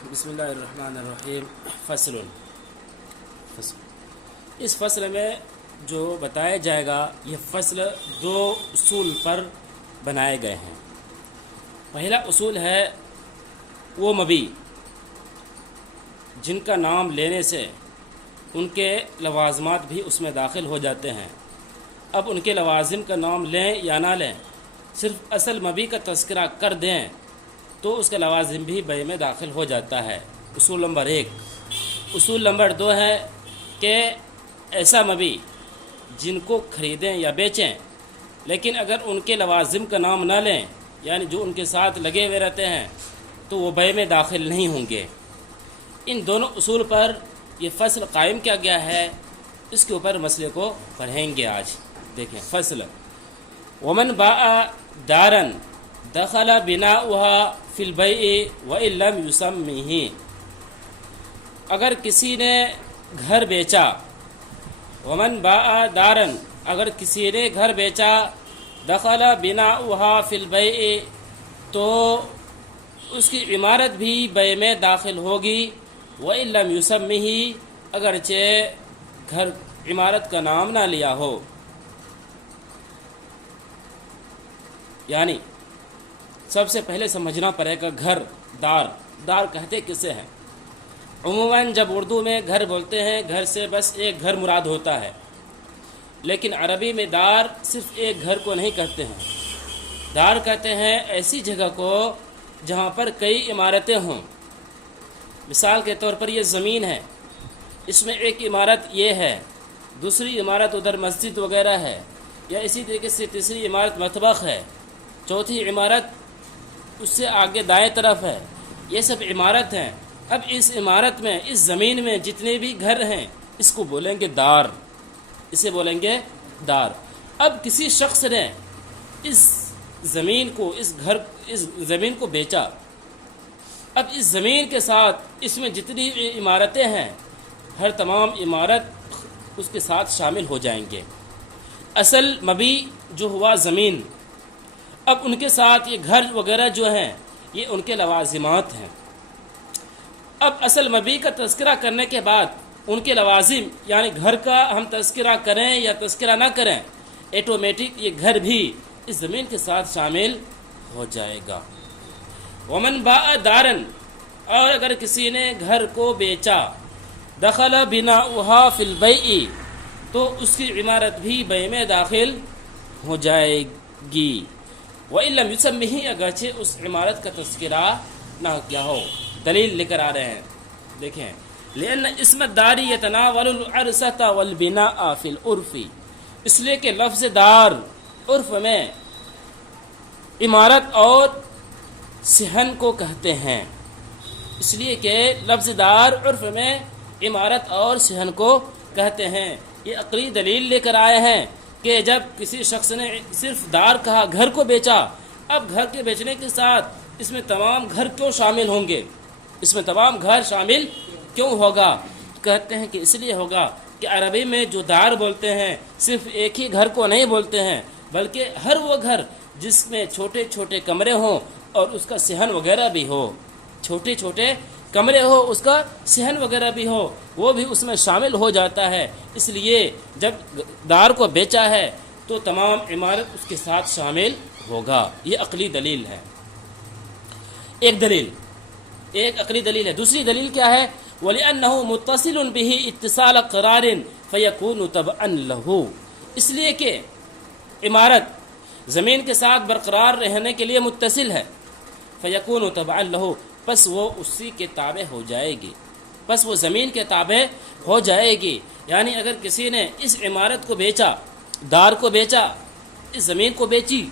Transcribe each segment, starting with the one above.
بسم اللہ الرحمن الرحیم۔ فصل اس فصل میں جو بتایا جائے گا یہ فصل دو اصول پر بنائے گئے ہیں۔ پہلا اصول ہے وہ مبی جن کا نام لینے سے ان کے لوازمات بھی اس میں داخل ہو جاتے ہیں۔ اب ان کے لوازم کا نام لیں یا نہ لیں، صرف اصل مبی کا تذکرہ کر دیں تو اس کا لوازم بھی بے میں داخل ہو جاتا ہے۔ اصول نمبر 1۔ اصول نمبر 2 ہے کہ ایسا مبی جن کو خریدیں یا بیچیں لیکن اگر ان کے لوازم کا نام نہ لیں، یعنی جو ان کے ساتھ لگے ہوئے رہتے ہیں، تو وہ بے میں داخل نہیں ہوں گے۔ ان دونوں اصول پر یہ فصل قائم کیا گیا ہے، اس کے اوپر مسئلے کو پڑھیں گے آج۔ دیکھیں فصل ومن باء دارا دخل بناؤها فی البیع وان لم یسمہ، اگر کسی نے گھر بیچا، ومن باء دارا اگر کسی نے گھر بیچا، دخل بناؤها فی البیع تو اس کی عمارت بھی بیع میں داخل ہوگی، وان لم یسمہ اگرچہ گھر عمارت کا نام نہ لیا ہو۔ یعنی سب سے پہلے سمجھنا پڑے گا گھر، دار کہتے کسے ہیں؟ عموماً جب اردو میں گھر بولتے ہیں گھر سے بس ایک گھر مراد ہوتا ہے، لیکن عربی میں دار صرف ایک گھر کو نہیں کہتے ہیں۔ دار کہتے ہیں ایسی جگہ کو جہاں پر کئی عمارتیں ہوں۔ مثال کے طور پر یہ زمین ہے، اس میں ایک عمارت یہ ہے، دوسری عمارت ادھر مسجد وغیرہ ہے، یا اسی طریقے سے تیسری عمارت مطبخ ہے، چوتھی عمارت اس سے آگے دائیں طرف ہے۔ یہ سب عمارت ہیں۔ اب اس عمارت میں، اس زمین میں جتنے بھی گھر ہیں اس کو بولیں گے دار، اسے بولیں گے دار۔ اب کسی شخص نے اس زمین کو بیچا، اب اس زمین کے ساتھ اس میں جتنی بھی عمارتیں ہیں ہر تمام عمارت اس کے ساتھ شامل ہو جائیں گے۔ اصل مبی جو ہوا زمین، اب ان کے ساتھ یہ گھر وغیرہ جو ہیں یہ ان کے لوازمات ہیں۔ اب اصل مبی کا تذکرہ کرنے کے بعد ان کے لوازم، یعنی گھر کا ہم تذکرہ کریں یا تذکرہ نہ کریں، ایٹومیٹک یہ گھر بھی اس زمین کے ساتھ شامل ہو جائے گا۔ ومن باء دارا اور اگر کسی نے گھر کو بیچا، دخل بناؤها فی البیع تو اس کی عمارت بھی بیع میں داخل ہو جائے گی، وَإِن لَمْ يُسَمِّهِ اگرچہ اس عمارت کا تذکرہ نہ کیا ہو۔ دلیل لے کر آ رہے ہیں، دیکھیں لِأَنَّ اسم الدار يتناول العرصة والبناء فی العرف، اس لیے کہ لفظ دار عرف میں عمارت اور صحن کو کہتے ہیں، اس لیے کہ لفظ دار عرف میں عمارت اور صحن کو کہتے ہیں۔ یہ عقلی دلیل لے کر آئے ہیں کہ جب کسی شخص نے صرف دار کہا، گھر کو بیچا، اب گھر کے بیچنے کے ساتھ اس میں تمام گھر کیوں شامل ہوں گے؟ اس میں تمام گھر شامل کیوں ہوگا؟ کہتے ہیں کہ اس لیے ہوگا کہ عربی میں جو دار بولتے ہیں صرف ایک ہی گھر کو نہیں بولتے ہیں، بلکہ ہر وہ گھر جس میں چھوٹے چھوٹے کمرے ہوں اور اس کا صحن وغیرہ بھی ہو، چھوٹے چھوٹے کمرے ہو، اس کا صحن وغیرہ بھی ہو، وہ بھی اس میں شامل ہو جاتا ہے۔ اس لیے جب دار کو بیچا ہے تو تمام عمارت اس کے ساتھ شامل ہوگا۔ یہ عقلی دلیل ہے، ایک عقلی دلیل ہے۔ دوسری دلیل کیا ہے؟ وَلِأَنَّهُ مُتَّصِلٌ بِهِ اتصال قرار فَيَكُونُ تَبْعًا لَهُ، اس لیے کہ عمارت زمین کے ساتھ برقرار رہنے کے لیے متصل ہے، فَيَكُونُ تَبْعًا لَهُ پس وہ اسی کے تابع ہو جائے گی، پس وہ زمین کے تابع ہو جائے گی۔ یعنی اگر کسی نے اس عمارت کو بیچا، دار کو بیچا، اس زمین کو بیچی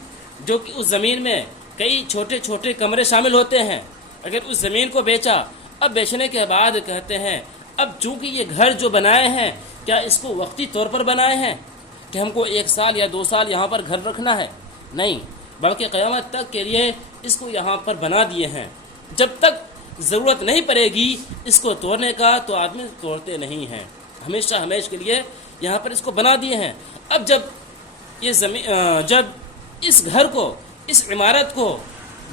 جو کہ اس زمین میں کئی چھوٹے چھوٹے کمرے شامل ہوتے ہیں، اگر اس زمین کو بیچا، اب بیچنے کے بعد کہتے ہیں اب چونکہ یہ گھر جو بنائے ہیں کیا اس کو وقتی طور پر بنائے ہیں کہ ہم کو 1 سال یا 2 سال یہاں پر گھر رکھنا ہے؟ نہیں، بلکہ قیامت تک کے لیے اس کو یہاں پر بنا دیے ہیں۔ جب تک ضرورت نہیں پڑے گی اس کو توڑنے کا تو آدمی توڑتے نہیں ہیں، ہمیشہ کے لیے یہاں پر اس کو بنا دیے ہیں۔ اب جب اس گھر کو، اس عمارت کو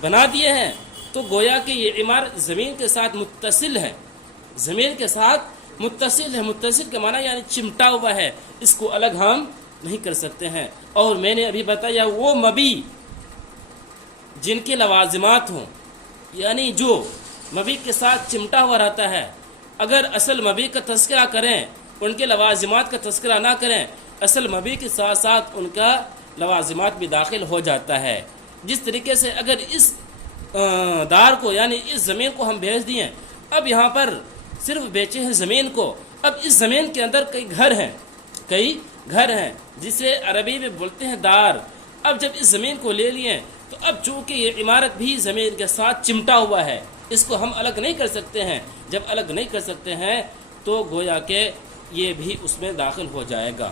بنا دیے ہیں تو گویا کہ یہ عمارت زمین کے ساتھ متصل ہے، زمین کے ساتھ متصل ہے۔ متصل کا معنی یعنی چمٹا ہوا ہے، اس کو الگ ہم نہیں کر سکتے ہیں۔ اور میں نے ابھی بتایا وہ مبی جن کے لوازمات ہوں، یعنی جو مبی کے ساتھ چمٹا ہوا رہتا ہے، اگر اصل مبی کا تذکرہ کریں، ان کے لوازمات کا تذکرہ نہ کریں، اصل مبی کے ساتھ ساتھ ان کا لوازمات بھی داخل ہو جاتا ہے۔ جس طریقے سے اگر اس دار کو یعنی اس زمین کو ہم بیچ دیں، اب یہاں پر صرف بیچے ہیں زمین کو، اب اس زمین کے اندر کئی گھر ہیں جسے عربی میں بولتے ہیں دار۔ اب جب اس زمین کو لے لیے تو اب چونکہ یہ عمارت بھی زمین کے ساتھ چمٹا ہوا ہے، اس کو ہم الگ نہیں کر سکتے ہیں۔ جب الگ نہیں کر سکتے ہیں تو گویا کہ یہ بھی اس میں داخل ہو جائے گا،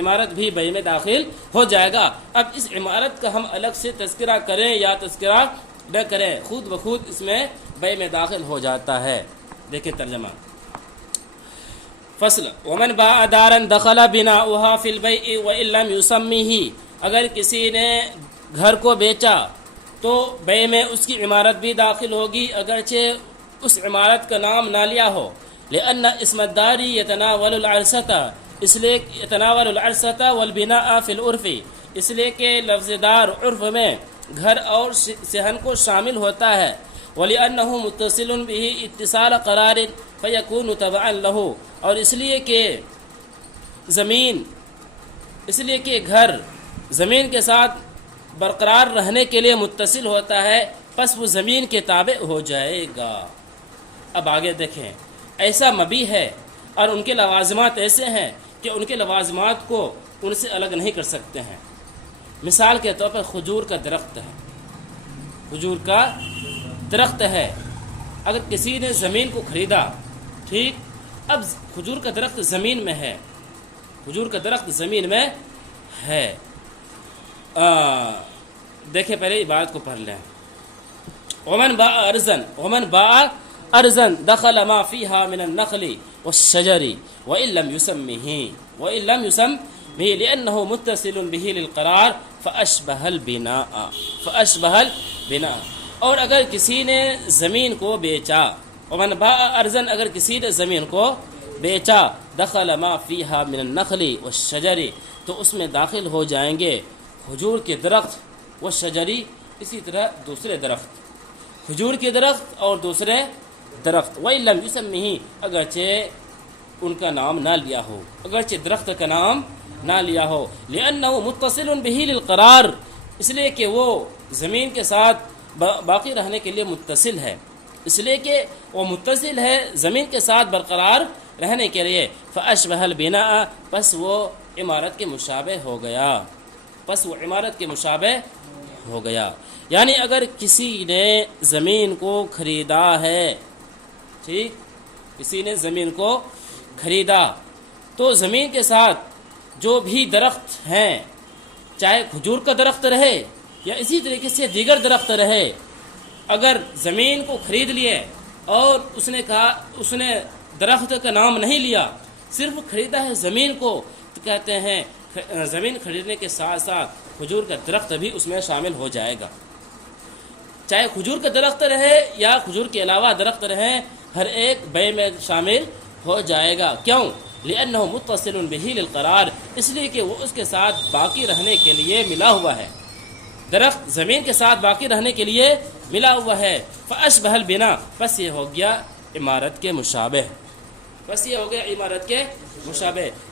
عمارت بھی بے میں داخل ہو جائے گا۔ اب اس عمارت کا ہم الگ سے تذکرہ کریں یا تذکرہ نہ کریں، خود بخود اس میں بے میں داخل ہو جاتا ہے۔ دیکھیں ترجمہ، فصل ومن باع دارا دخل بناؤها في البيع وان لم يسمه، اگر کسی نے گھر کو بیچا تو بے میں اس کی عمارت بھی داخل ہوگی اگرچہ اس عمارت کا نام نہ لیا ہو۔ لأن اسم الدار يتناول العرصة، اس لیے يتناول العرصة والبناء في العرف، اس لیے کہ لفظ دار عرف میں گھر اور صحن کو شامل ہوتا ہے۔ وَلِأَنَّهُ مُتَّصِلٌ بِهِ اتصال قرار فَيَكُونُ تَبَعًا لَهُ، اور اس لیے کہ گھر زمین کے ساتھ برقرار رہنے کے لیے متصل ہوتا ہے، پس وہ زمین کے تابع ہو جائے گا۔ اب آگے دیکھیں، ایسا مبی ہے اور ان کے لوازمات ایسے ہیں کہ ان کے لوازمات کو ان سے الگ نہیں کر سکتے ہیں۔ مثال کے طور پر کھجور کا درخت ہے، کھجور کا درخت ہے، اگر کسی نے زمین کو خریدا، ٹھیک، اب کھجور کا درخت زمین میں ہے، کھجور کا درخت زمین میں ہے۔ دیکھیں پہلے عبارت کو پڑھ لیں، ومن باع ارضا دخل ما فيها من النخل والشجر وان لم يسمه لانه متصل به للقرار فاشبه البناء، اور اگر کسی نے زمین کو بیچا، ومن باع ارضا، اگر کسی نے زمین کو بیچا، دخل ما فيها من النخل والشجر، تو اس میں داخل ہو جائیں گے کھجور کے درخت، والشجری، اسی طرح دوسرے درخت، کھجور کے درخت اور دوسرے درخت، وَإِن لَمْ يُسَمِّهِ، اگرچہ ان کا نام نہ لیا ہو، اگرچہ درخت کا نام نہ لیا ہو۔ لِأَنَّهُ مُتَّصِلٌ بِهِ لِلْقَرَار، اس لیے کہ وہ زمین کے ساتھ باقی رہنے کے لیے متصل ہے، اس لیے کہ وہ متصل ہے زمین کے ساتھ برقرار رہنے کے لیے۔ فَأَشْبَهَ الْبِنَاءَ، پس وہ عمارت کے مشابہ ہو گیا، یعنی اگر کسی نے زمین کو خریدا ہے، ٹھیک، کسی نے زمین کو خریدا تو زمین کے ساتھ جو بھی درخت ہیں، چاہے کھجور کا درخت رہے یا اسی طریقے سے دیگر درخت رہے، اگر زمین کو خرید لیے اور اس نے درخت کا نام نہیں لیا، صرف خریدا ہے زمین کو، تو کہتے ہیں زمین خریدنے کے ساتھ ساتھ کھجور کا درخت بھی اس میں شامل ہو جائے گا، چاہے کھجور کا درخت رہے یا کھجور کے علاوہ درخت رہے، ہر ایک بے میں شامل ہو جائے گا۔ کیوں؟ لِأَنَّهُ مُتَّصِلٌ بِهِ لِلْقَرَار، اس لیے کہ وہ اس کے ساتھ باقی رہنے کے لیے ملا ہوا ہے، درخت زمین کے ساتھ باقی رہنے کے لیے ملا ہوا ہے۔ فَأَشْبَهَ الْبِنَاء، پس یہ ہو گیا عمارت کے مشابہ،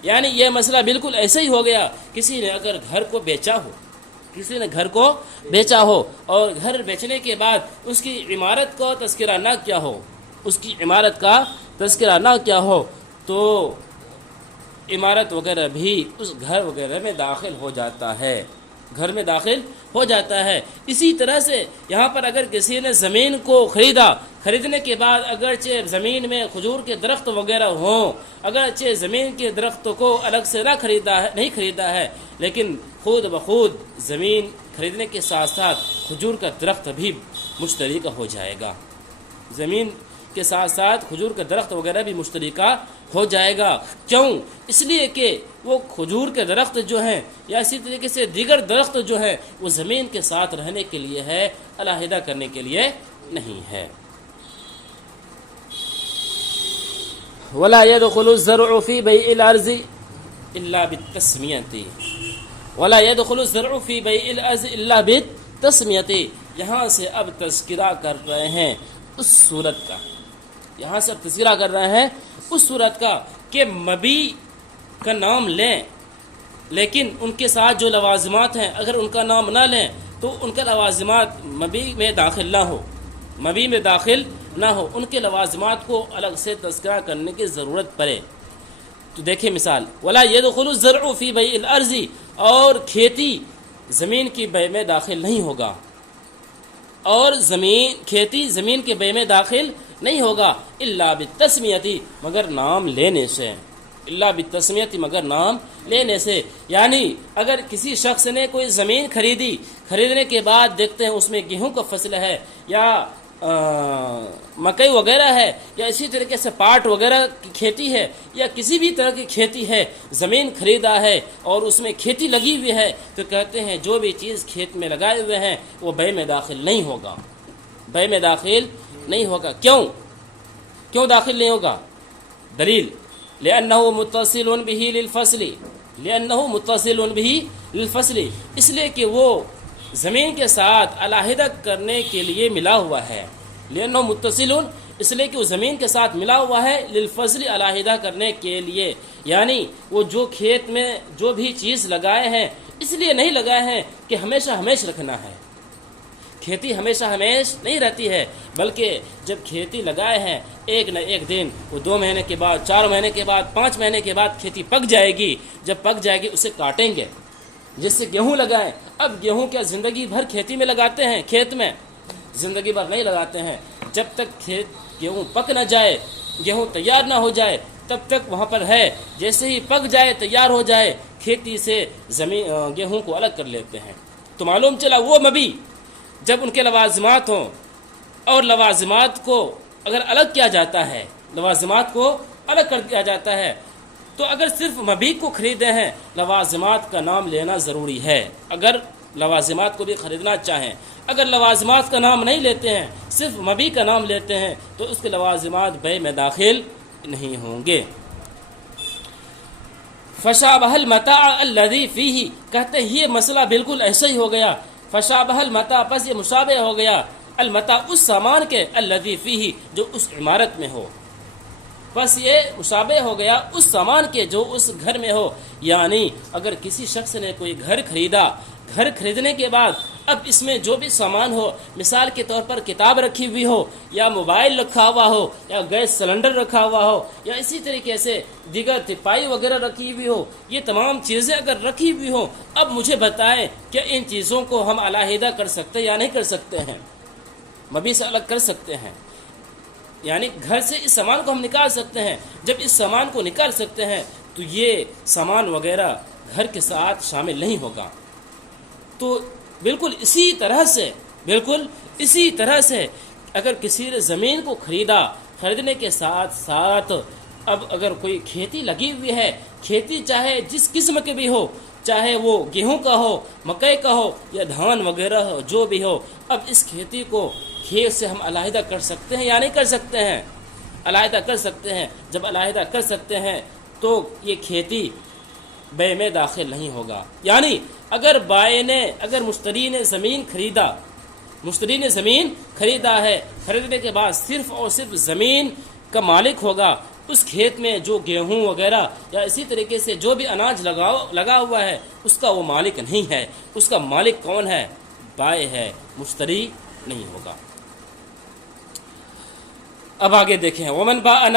یعنی یہ مسئلہ بالکل ایسے ہی ہو گیا، کسی نے اگر گھر کو بیچا ہو اور گھر بیچنے کے بعد اس کی عمارت کا تذکرہ نہ کیا ہو، تو عمارت وغیرہ بھی اس گھر وغیرہ میں داخل ہو جاتا ہے، اسی طرح سے یہاں پر اگر کسی نے زمین کو خریدنے کے بعد اگرچہ زمین میں کھجور کے درخت وغیرہ ہوں، اگرچہ زمین کے درختوں کو الگ سے نہیں خریدا ہے، لیکن خود بخود زمین خریدنے کے ساتھ ساتھ کھجور کا درخت بھی مشترک ہو جائے گا، زمین کے ساتھ ساتھ کھجور کا درخت وغیرہ بھی مشتری کا ہو جائے گا۔ کیوں؟ اس لیے کہ وہ کھجور کے درخت جو ہیں یا اسی طریقے سے دیگر درخت جو ہیں وہ زمین کے ساتھ رہنے کے لیے ہے، علیحدہ کرنے کے لیے نہیں ہے۔ وَلَا يَدْخُلُ الزَّرْعُ فِي بَيْعِ الْأَرْضِ إِلَّا بِالتَّسْمِيَةِ وَلَا يَدْخُلُ الزَّرْعُ فِي بَيْعِ الْأَرْضِ إِلَّا بِالتَّسْمِيَةِ۔ یہاں سے اب تذکرہ کر رہے ہیں اس صورت کا، یہاں سے اب تذکرہ کر رہے ہیں اس صورت کا کہ مبی کا نام لیں لیکن ان کے ساتھ جو لوازمات ہیں اگر ان کا نام نہ لیں تو ان کا لوازمات مبی میں داخل نہ ہو، مبی میں داخل نہ ہو، ان کے لوازمات کو الگ سے تذکرہ کرنے کی ضرورت پڑے۔ تو دیکھیں مثال، وَلَا يَدْخُلُ الزَّرْعُ فِي بَيْعِ الْأَرْضِ، اور کھیتی زمین کی بے میں داخل نہیں ہوگا، اور کھیتی زمین کے بے میں داخل نہیں ہوگا، الا بالتسمیتی، مگر نام لینے سے، الا بالتسمیتی، مگر نام لینے سے۔ یعنی اگر کسی شخص نے کوئی زمین خریدنے کے بعد دیکھتے ہیں اس میں گیہوں کا فصل ہے یا مکئی وغیرہ ہے یا اسی طریقے سے پاٹ وغیرہ کی کھیتی ہے یا کسی بھی طرح کی کھیتی ہے، زمین خریدا ہے اور اس میں کھیتی لگی ہوئی ہے، تو کہتے ہیں جو بھی چیز کھیت میں لگائے ہوئے ہیں وہ بے میں داخل نہیں ہوگا، بے میں داخل نہیں ہوگا۔ کیوں داخل نہیں ہوگا؟ دلیل، لأنه متصل به للفصل، لأنه متصل به للفصل، اس لیے کہ وہ زمین کے ساتھ علیحدہ کرنے کے لیے ملا ہوا ہے، لأنه متصل، اس لیے کہ وہ زمین کے ساتھ ملا ہوا ہے، للفصل، علیحدہ کرنے کے لیے، یعنی وہ جو کھیت میں جو بھی چیز لگائے ہیں اس لیے نہیں لگائے ہیں کہ ہمیشہ رکھنا ہے، کھیتی ہمیشہ نہیں رہتی ہے، بلکہ جب کھیتی لگائے ہیں ایک نہ ایک دن وہ 2 مہینے کے بعد، 4 مہینے کے بعد، 5 مہینے کے بعد کھیتی پک جائے گی، جب پک جائے گی اسے کاٹیں گے۔ جس سے گیہوں لگائیں، اب گیہوں کیا زندگی بھر کھیتی میں لگاتے ہیں؟ کھیت میں زندگی بھر نہیں لگاتے ہیں، جب تک گیہوں پک نہ جائے، گیہوں تیار نہ ہو جائے تب تک وہاں پر ہے، جیسے ہی پک جائے، تیار ہو جائے، کھیتی سے گیہوں کو الگ کر لیتے ہیں۔ تو معلوم چلا وہ مبی جب ان کے لوازمات ہوں اور لوازمات کو اگر الگ کیا جاتا ہے، لوازمات کو الگ کر دیا جاتا ہے، تو اگر صرف مبی کو خریدے ہیں لوازمات کا نام لینا ضروری ہے۔ اگر لوازمات کو بھی خریدنا چاہیں، اگر لوازمات کا نام نہیں لیتے ہیں، صرف مبی کا نام لیتے ہیں، تو اس کے لوازمات بے میں داخل نہیں ہوں گے۔ فشابہ المتاع الذی فیہ، کہتے ہیں یہ مسئلہ بالکل ایسا ہی ہو گیا، فشابہ المتاع، پس یہ مشابہ ہو گیا، المتاع، اس سامان کے، الذی فیہ، جو اس عمارت میں ہو، بس یہ مشابہ ہو گیا اس سامان کے جو اس گھر میں ہو۔ یعنی اگر کسی شخص نے کوئی گھر خریدا، گھر خریدنے کے بعد اب اس میں جو بھی سامان ہو، مثال کے طور پر کتاب رکھی ہوئی ہو یا موبائل رکھا ہوا ہو یا گیس سلنڈر رکھا ہوا ہو یا اسی طریقے سے دیگر تپائی وغیرہ رکھی ہوئی ہو، یہ تمام چیزیں اگر رکھی ہوئی ہوں، اب مجھے بتائیں کہ ان چیزوں کو ہم علیحدہ کر سکتے یا نہیں کر سکتے ہیں؟ مبی سے الگ کر سکتے ہیں، یعنی گھر سے اس سامان کو ہم نکال سکتے ہیں۔ جب اس سامان کو نکال سکتے ہیں تو یہ سامان وغیرہ گھر کے ساتھ شامل نہیں ہوگا۔ تو بالکل اسی طرح سے اگر کسی نے زمین کو خریدنے کے ساتھ ساتھ اب اگر کوئی کھیتی لگی ہوئی ہے، کھیتی چاہے جس قسم کی بھی ہو، چاہے وہ گیہوں کا ہو، مکئی کا ہو یا دھان وغیرہ ہو، جو بھی ہو، اب اس کھیتی کو کھیت سے ہم علیحدہ کر سکتے ہیں یا نہیں کر سکتے ہیں؟ علیحدہ کر سکتے ہیں۔ جب علیحدہ کر سکتے ہیں تو یہ کھیتی بے میں داخل نہیں ہوگا۔ یعنی اگر مشتری نے زمین خریدا ہے، خریدنے کے بعد صرف اور صرف زمین کا مالک ہوگا، اس کھیت میں جو گیہوں وغیرہ یا اسی طریقے سے جو بھی اناج لگا ہوا ہے اس کا وہ مالک نہیں ہے۔ اس کا مالک کون ہے؟ بائع ہے، مشتری نہیں ہوگا۔ اب آگے دیکھیں، ومن باء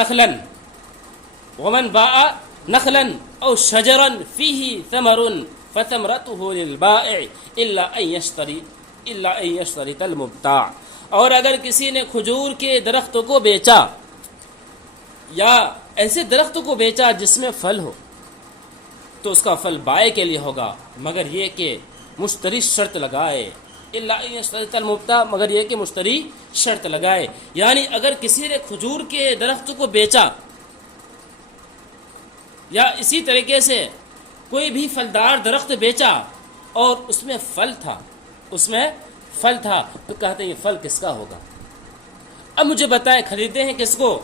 نخلا او شجرا فيه ثمر فثمرته للبائع الا ان يشترط المبتاع، اور اگر کسی نے کھجور کے درخت کو بیچا یا ایسے درخت کو بیچا جس میں پھل ہو تو اس کا پھل بائع کے لیے ہوگا، مگر یہ کہ مشتری شرط لگائے، الا ان يشترط المبتاع، مگر یہ کہ مشتری شرط لگائے، یعنی اگر کسی نے کھجور کے درخت کو بیچا یا اسی طریقے سے کوئی بھی پھلدار درخت بیچا اور اس میں پھل تھا تو کہتے ہیں یہ پھل کس کا ہوگا؟ اب مجھے بتائیں خریدتے ہیں کس کو؟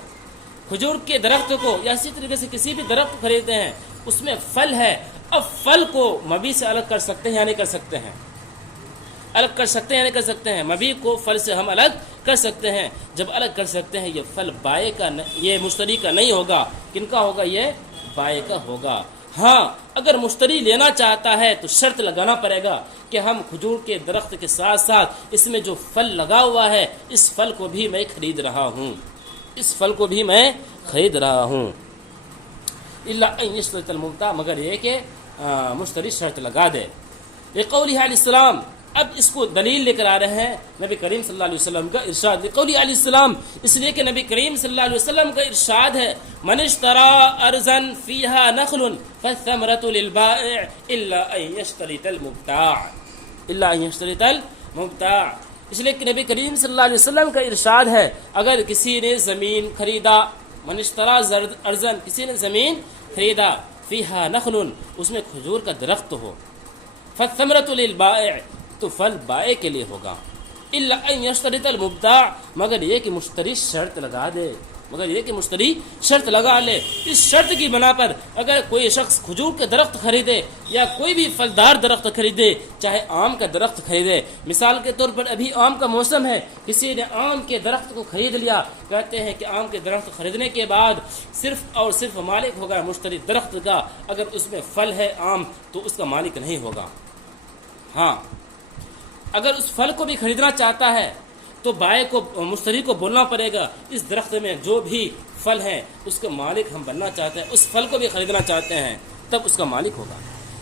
کھجور کے درخت کو، یا اسی طریقے سے کسی بھی درخت کو خریدتے ہیں، اس میں پھل ہے، اب پھل کو مبی سے الگ کر سکتے ہیں یا نہیں کر سکتے ہیں؟ الگ کر سکتے ہیں یا نہیں کر سکتے ہیں؟ مبی کو پھل سے ہم الگ کر سکتے ہیں۔ جب الگ کر سکتے ہیں، یہ پھل بائع کا یہ مشتری کا نہیں ہوگا، کن کا ہوگا؟ یہ بائع کا ہوگا۔ ہاں اگر مشتری لینا چاہتا ہے تو شرط لگانا پڑے گا کہ ہم کھجور کے درخت کے ساتھ ساتھ اس میں جو پھل لگا ہوا ہے اس پھل کو بھی میں خرید رہا ہوں، اس پھل کو بھی میں خرید رہا ہوں۔ الا ان یشترط المبتاع، مگر یہ کہ مشتری شرط لگا دے۔ لقولہ علیہ السلام، اب اس کو دلیل لے کر آ رہے ہیں نبی کریم صلی اللہ علیہ وسلم کا ارشاد۔ لقولہ علیہ السلام، اس لیے کہ نبی کریم صلی اللہ علیہ وسلم کا ارشاد ہے، من اشترى ارضا فيها نخل فالثمرة للبائع الا ان يشترط المبتاع، الا ان يشترط المبتاع۔ اس لیے کہ نبی کریم صلی اللہ علیہ وسلم کا ارشاد ہے، اگر کسی نے زمین خریدا، من اشترى ارضا، کسی نے زمین خریدا، فيها نخل، اس میں کھجور کا درخت ہو، فالثمرة للبائع، تو پھل بائع کے لیے ہوگا، الا ان یشترط المبتاع، مگر یہ کہ مشتری شرط لگا دے، مگر یہ کہ مشتری شرط لگا لے۔ اس شرط کی بنا پر اگر کوئی شخص کھجور کے درخت خریدے یا کوئی بھی پھلدار درخت خریدے، چاہے آم کا درخت خریدے، مثال کے طور پر ابھی آم کا موسم ہے، کسی نے آم کے درخت کو خرید لیا، کہتے ہیں کہ آم کے درخت خریدنے کے بعد صرف اور صرف مالک ہوگا مشتری درخت کا، اگر اس میں پھل ہے آم تو اس کا مالک نہیں ہوگا۔ ہاں اگر اس پھل کو بھی خریدنا چاہتا ہے تو بائع کو، مشتری کو بولنا پڑے گا اس درخت میں جو بھی پھل ہیں اس کا مالک ہم بننا چاہتے ہیں، اس پھل کو بھی خریدنا چاہتے ہیں، تب اس کا مالک ہوگا۔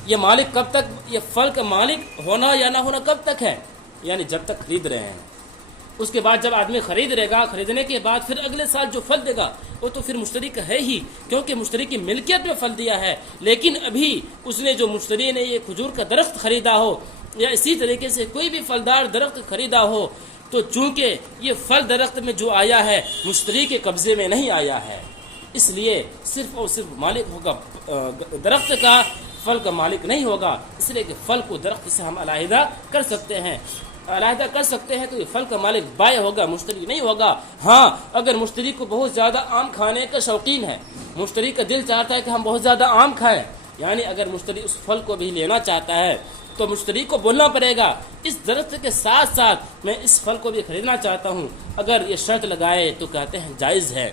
یہ مالک کب تک، یہ پھل کا مالک ہونا یا نہ ہونا کب تک ہے؟ یعنی جب تک خرید رہے ہیں۔ اس کے بعد جب آدمی خرید رہے گا، خریدنے کے بعد پھر اگلے سال جو پھل دے گا وہ تو پھر مشتری کا ہے ہی، کیونکہ مشتری کی ملکیت میں پھل دیا ہے۔ لیکن ابھی اس نے، جو مشتری نے یہ کھجور کا درخت خریدا ہو یا اسی طریقے سے کوئی بھی پھلدار درخت خریدا ہو، تو چونکہ یہ پھل درخت میں جو آیا ہے مشتری کے قبضے میں نہیں آیا ہے، اس لیے صرف اور صرف مالک ہوگا درخت کا، پھل کا مالک نہیں ہوگا۔ اس لیے کہ پھل کو درخت سے ہم علیحدہ کر سکتے ہیں، علیحدہ کر سکتے ہیں، تو یہ پھل کا مالک بائع ہوگا، مشتری نہیں ہوگا۔ ہاں اگر مشتری کو بہت زیادہ آم کھانے کا شوقین ہے، مشتری کا دل چاہتا ہے کہ ہم بہت زیادہ آم کھائیں، یعنی اگر مشتری اس پھل کو بھی لینا چاہتا ہے تو مشتری کو بولنا پڑے گا اس درخت کے ساتھ ساتھ میں اس پھل کو بھی خریدنا چاہتا ہوں۔ اگر یہ شرط لگائے تو کہتے ہیں جائز ہے۔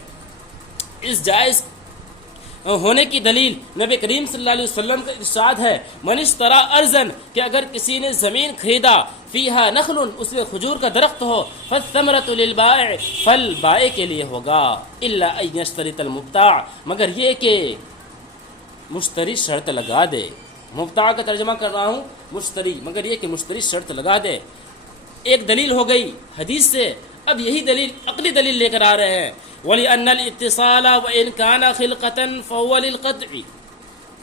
اس جائز ہونے کی دلیل نبی کریم صلی اللہ علیہ وسلم کا ارشاد ہے، من اشترى ارضا، کہ اگر کسی نے زمین خریدا، فیہا نخل، اس میں کھجور کا درخت ہو، فالثمرۃ للبائع، پھل بائع کے لیے ہوگا، الا ان یشترط المبتاع، مگر یہ کہ مشتری شرط لگا دے۔ مبتاع کا ترجمہ کر رہا ہوں مشتری، مگر یہ کہ مشتری شرط لگا دے۔ ایک دلیل ہو گئی حدیث سے، اب یہی دلیل عقلی دلیل لے کر آ رہے ہیں، وَلِأَنَّ الْاِتِّصَالَ وَإِنْ كَانَ خِلْقَةً فَهُوَ لِلْقَطْعِ،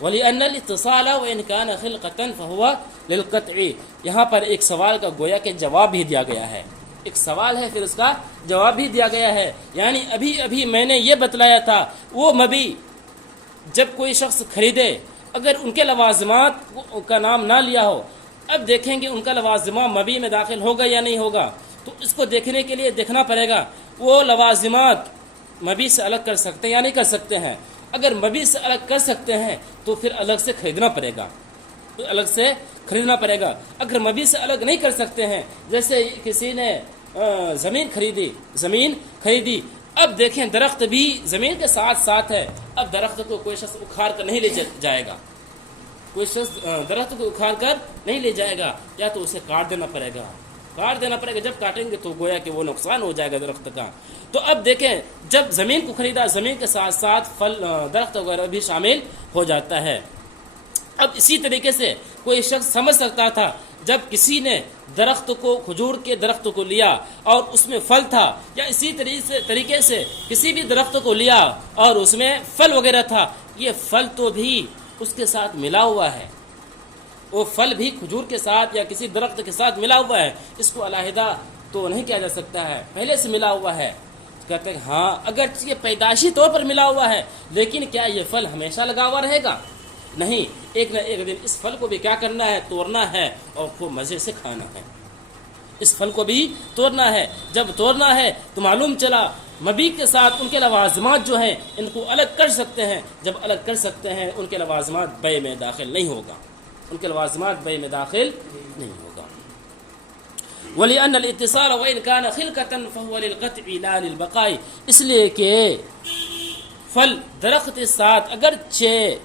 وَلِأَنَّ الْاِتِّصَالَ وَإِنْ كَانَ خِلْقَةً فَهُوَ لِلْقَطْعِ۔ یہاں پر ایک سوال کا گویا کہ جواب بھی دیا گیا ہے، ایک سوال ہے پھر اس کا جواب بھی دیا گیا ہے، یعنی ابھی میں نے یہ بتلایا تھا، وہ مبی جب کوئی شخص خریدے اگر ان کے لوازمات کا نام نہ لیا ہو، اب دیکھیں گے ان کا لوازمہ مبی میں داخل ہوگا یا نہیں ہوگا، تو اس کو دیکھنے کے لیے دیکھنا پڑے گا وہ لوازمات مبی سے الگ کر سکتے ہیں یا نہیں کر سکتے ہیں۔ اگر مبی سے الگ کر سکتے ہیں تو پھر الگ سے خریدنا پڑے گا، الگ سے خریدنا پڑے گا۔ اگر مبی سے الگ نہیں کر سکتے ہیں، جیسے کسی نے زمین خریدی، اب دیکھیں درخت بھی زمین کے ساتھ ساتھ ہے، اب درخت کو کوئی شخص اکھاڑ کر نہیں لے جائے گا، کوئی شخص درخت کو اکھاڑ کر نہیں لے جائے گا، یا تو اسے کاٹ دینا پڑے گا، جب کاٹیں گے تو گویا کہ وہ نقصان ہو جائے گا درخت کا۔ تو اب دیکھیں جب زمین کو خریدا، زمین کے ساتھ ساتھ پھل درخت وغیرہ بھی شامل ہو جاتا ہے۔ اب اسی طریقے سے کوئی شخص سمجھ سکتا تھا جب کسی نے درخت کو، کھجور کے درخت کو لیا اور اس میں پھل تھا، یا اسی طریقے سے کسی بھی درخت کو لیا اور اس میں پھل وغیرہ تھا، یہ پھل تو بھی اس کے ساتھ ملا ہوا ہے، وہ پھل بھی کھجور کے ساتھ یا کسی درخت کے ساتھ ملا ہوا ہے، اس کو علیحدہ تو نہیں کیا جا سکتا ہے، پہلے سے ملا ہوا ہے. کہتے ہیں ہاں اگرچہ یہ پیدائشی طور پر ملا ہوا ہے، لیکن کیا یہ پھل ہمیشہ لگا ہوا رہے گا؟ نہیں، ایک نہ ایک دن اس پھل کو بھی کیا کرنا ہے، توڑنا ہے اور خوب مزے سے کھانا ہے. اس پھل کو بھی توڑنا ہے. جب توڑنا ہے تو معلوم چلا مبی کے ساتھ ان کے لوازمات جو ہیں ان کو الگ کر سکتے ہیں. جب الگ کر سکتے ہیں ان کے لوازمات بیع میں داخل نہیں ہوگا، ان کے لوازمات بیع میں داخل نہیں ہوگا. وَلِأَنَّ الْاِتِّصَالَ وَإِنْ كَانَ خِلْقَةً فَهُوَ لِلْقَطْعِ لَا لِلْبَقَاءِ. اس لیے کہ پھل درخت کے ساتھ اگرچہ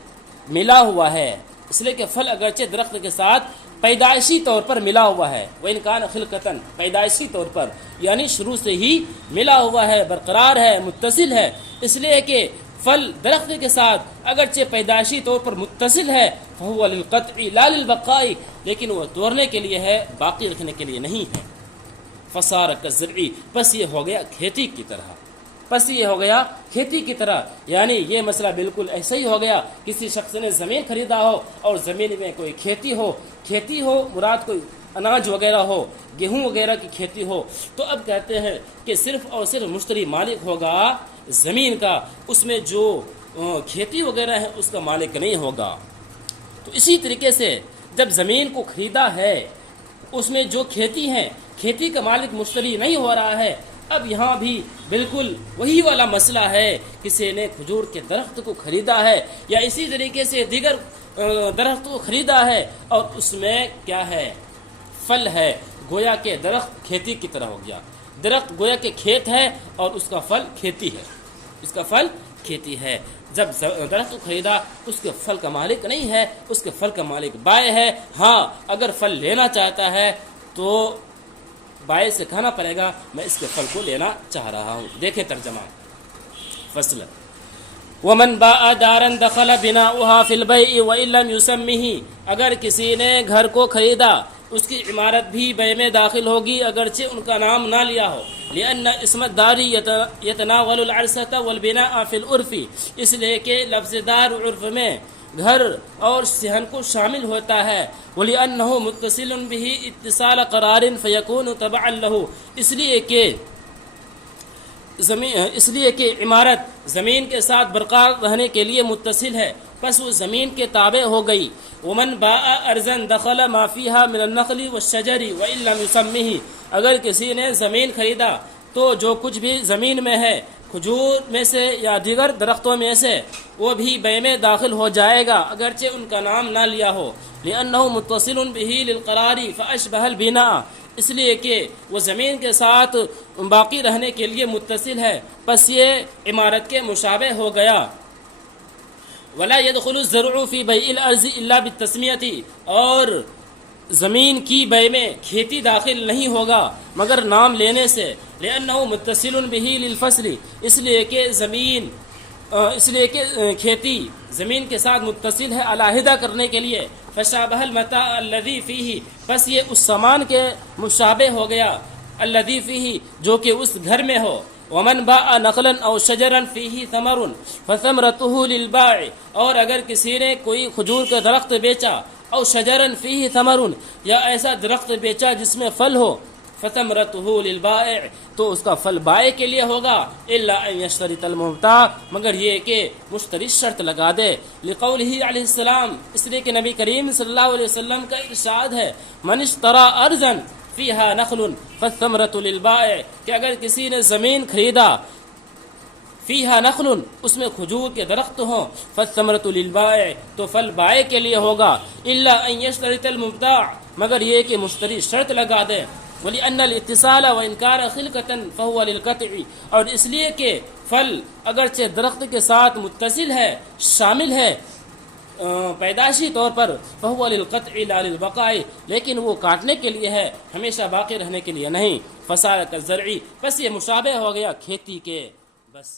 ملا ہوا ہے، اس لیے کہ پھل اگرچہ درخت کے ساتھ پیدائشی طور پر ملا ہوا ہے، وَإِنْ كَانَ خِلْقَةً پیدائشی طور پر یعنی شروع سے ہی ملا ہوا ہے، برقرار ہے، متصل ہے. اس لیے کہ پھل درخت کے ساتھ اگرچہ پیدائشی طور پر متصل ہے، فَهُوَ لِلْقَطْعِ لَا لِلْبَقَاءِ، لیکن وہ توڑنے کے لیے ہے، باقی رکھنے کے لیے نہیں ہے. فَصَارَ كَالزَّرْعِ، بس یہ ہو گیا کھیتی کی طرح، بس یہ ہو گیا کھیتی کی طرح. یعنی یہ مسئلہ بالکل ایسا ہی ہو گیا، کسی شخص نے زمین خریدا ہو اور زمین میں کوئی کھیتی ہو مراد کوئی اناج وغیرہ ہو، گیہوں وغیرہ کی کھیتی ہو، تو اب کہتے ہیں کہ صرف اور صرف مشتری مالک ہوگا زمین کا، اس میں جو کھیتی وغیرہ ہے اس کا مالک نہیں ہوگا. تو اسی طریقے سے جب زمین کو خریدا ہے اس میں جو کھیتی ہے، کھیتی کا مالک مشتری نہیں ہو رہا ہے. اب یہاں بھی بالکل وہی والا مسئلہ ہے، کسی نے کھجور کے درخت کو خریدا ہے یا اسی طریقے سے دیگر درخت کو خریدا ہے اور اس میں کیا ہے، پھل ہے، گویا کہ درخت کھیتی کی طرح ہو گیا. درخت گویا کہ کھیت ہے اور اس کا پھل کھیتی ہے، اس کا پھل کھیتی ہے. جب درخت کو خریدا اس کے پھل کا مالک نہیں ہے، اس کے پھل کا مالک بائع ہے. ہاں اگر پھل لینا چاہتا ہے تو بائع سے کہنا پڑے گا میں اس کے پھل کو لینا چاہ رہا ہوں. دیکھیں ترجمہ فصل. ومن باء دارا دخل بناؤها في البيع وان لم يسمه، اگر کسی نے گھر کو خریدا اس کی عمارت بھی بیع میں داخل ہوگی اگرچہ ان کا نام نہ لیا ہو. لأن اسم الدار يتناول العرصة والبناء في العرف، اس لیے کہ لفظ دار عرف میں گھر اور صحن کو شامل ہوتا ہے. وَلِأَنَّهُ مُتَّصِلٌ بِهِ اتصال قرار فَيَكُونُ تَبَعًا لَهُ، اس لیے کہ عمارت زمین کے ساتھ برقرار رہنے کے لیے متصل ہے، پس وہ زمین کے تابع ہو گئی. ومن باء ارضا دخل ما فيها من النخل والشجر وان لم يسمه، اگر کسی نے زمین خریدا تو جو کچھ بھی زمین میں ہے کھجور میں سے یا دیگر درختوں میں سے وہ بھی بیع میں داخل ہو جائے گا اگرچہ ان کا نام نہ لیا ہو. لأنه متصل به للقرار فأشبه البناء، اس لیے کہ وہ زمین کے ساتھ باقی رہنے کے لیے متصل ہے، پس یہ عمارت کے مشابہ ہو گیا. ولا يدخل الزرع في بيع الارض الا بالتسميه، اور زمین کی بیع میں کھیتی داخل نہیں ہوگا مگر نام لینے سے. لأنه متصل به للفصل، اس لیے کہ کھیتی زمین کے ساتھ متصل ہے علیحدہ کرنے کے لیے. فشابہ المتاع الذي فيه، بس یہ اس سامان کے مشابہ ہو گیا الذي فيه جو کہ اس گھر میں ہو. ومن باء نخلا او شجرا فيه ثمر فثمرته للبائع، اور اگر کسی نے کوئی کھجور کا درخت بیچا او شجرا فيه ثمر، یا ایسا درخت بیچا جس میں پھل ہو، فثمرته للبائع، تو اس کا پھل بائع کے لیے ہوگا. الا ان يشترط المبتاع، مگر یہ کہ مشتری شرط لگا دے. لقوله علیہ السلام، اس لیے کہ نبی کریم صلی اللہ علیہ وسلم کا ارشاد ہے من اشترى ارضا فيها نخل فالثمرة للبائع، کہ اگر کسی نے زمین خریدا فيها نخل، اس میں کھجور کے درخت ہوں، فالثمرة للبائع، تو پھل بائع کے لیے ہوگا. الا ان يشترط المبتاع، مگر یہ کہ مشتری شرط لگا دے. وَلِأَنَّ الْاِتِّصَالَ وَإِنْ كَانَ خِلْقَةً فَهُوَ لِلْقَطْعِ، اور اس لیے کہ پھل اگرچہ درخت کے ساتھ متصل ہے، شامل ہے پیدائشی طور پر، فَهُوَ لِلْقَطْعِ لَا لِلْبَقَاءِ، لیکن وہ کاٹنے کے لیے ہے، ہمیشہ باقی رہنے کے لیے نہیں. فَصَارَ كَالزَّرْعِ، بس یہ مشابہ ہو گیا کھیتی کے. بس